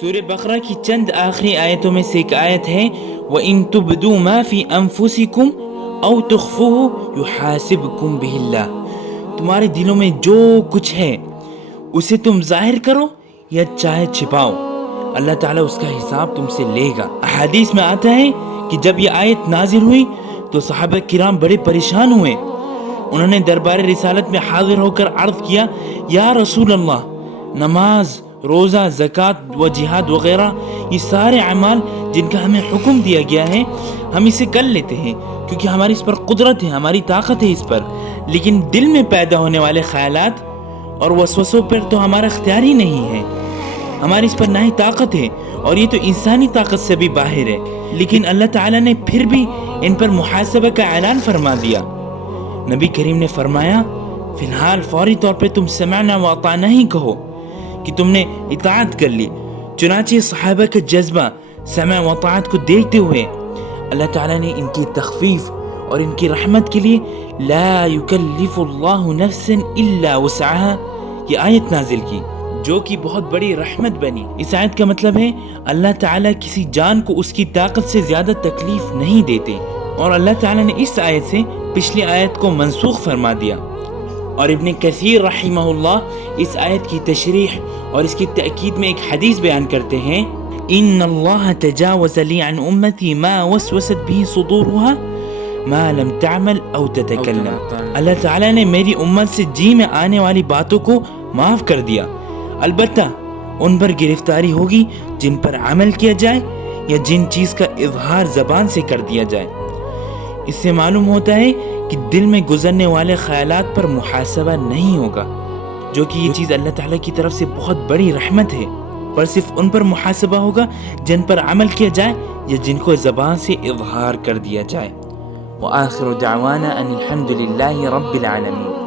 سورہ بقرہ کی چند آخری آیتوں میں سے ایک آیت ہے وَإِن تُبْدُوا مَا فِي أَنفُسِكُمْ أَوْ تُخْفُوهُ يُحَاسِبْكُمْ بِهِ اللَّهُ، تمہارے دلوں میں جو کچھ ہے اسے تم ظاہر کرو یا چاہے چھپاؤ، اللہ تعالیٰ اس کا حساب تم سے لے گا۔ احادیث میں آتا ہے کہ جب یہ آیت نازل ہوئی تو صحابہ کرام بڑے پریشان ہوئے۔ انہوں نے دربار رسالت میں حاضر ہو کر عرض کیا، یا رسول اللہ، نماز، روزہ، زکوٰۃ و جہاد وغیرہ یہ سارے اعمال جن کا ہمیں حکم دیا گیا ہے ہم اسے کر لیتے ہیں کیونکہ ہماری اس پر قدرت ہے، ہماری طاقت ہے اس پر، لیکن دل میں پیدا ہونے والے خیالات اور وسوسوں پر تو ہمارا اختیار ہی نہیں ہے، ہماری اس پر نہ ہی طاقت ہے، اور یہ تو انسانی طاقت سے بھی باہر ہے۔ لیکن اللہ تعالیٰ نے پھر بھی ان پر محاسبہ کا اعلان فرما دیا۔ نبی کریم نے فرمایا، فی الحال فوری طور پہ تم سمعنا و اطعنا ہی کہو کہ تم نے اطاعت کر لی۔ چنانچہ صحابہ کا جذبہ سمع و اطاعت کو دیکھتے ہوئے اللہ تعالیٰ نے ان کی تخفیف اور ان کی رحمت کے لیے لا یکلف اللہ نفسا الا وسعها یہ آیت نازل کی، جو کہ بہت بڑی رحمت بنی۔ اس آیت کا مطلب ہے اللہ تعالیٰ کسی جان کو اس کی طاقت سے زیادہ تکلیف نہیں دیتے، اور اللہ تعالیٰ نے اس آیت سے پچھلی آیت کو منسوخ فرما دیا۔ اور ابن کثیر رحمہ اللہ اس آیت کی تشریح اور اس کی تأکید میں ایک حدیث بیان کرتے ہیں، ان اللہ تجاوز لی عن امتی ما وسوست به صدورها ما لم تعمل او تتکلم۔ اللہ تعالیٰ نے میری امت سے جی میں آنے والی باتوں کو معاف کر دیا، البتہ ان پر گرفتاری ہوگی جن پر عمل کیا جائے یا جن چیز کا اظہار زبان سے کر دیا جائے۔ اس سے معلوم ہوتا ہے کہ دل میں گزرنے والے خیالات پر محاسبہ نہیں ہوگا، جو کہ یہ چیز اللہ تعالیٰ کی طرف سے بہت بڑی رحمت ہے، پر صرف ان پر محاسبہ ہوگا جن پر عمل کیا جائے یا جن کو زبان سے اظہار کر دیا جائے۔ وآخر دعوانا ان الحمد للہ رب العالمین۔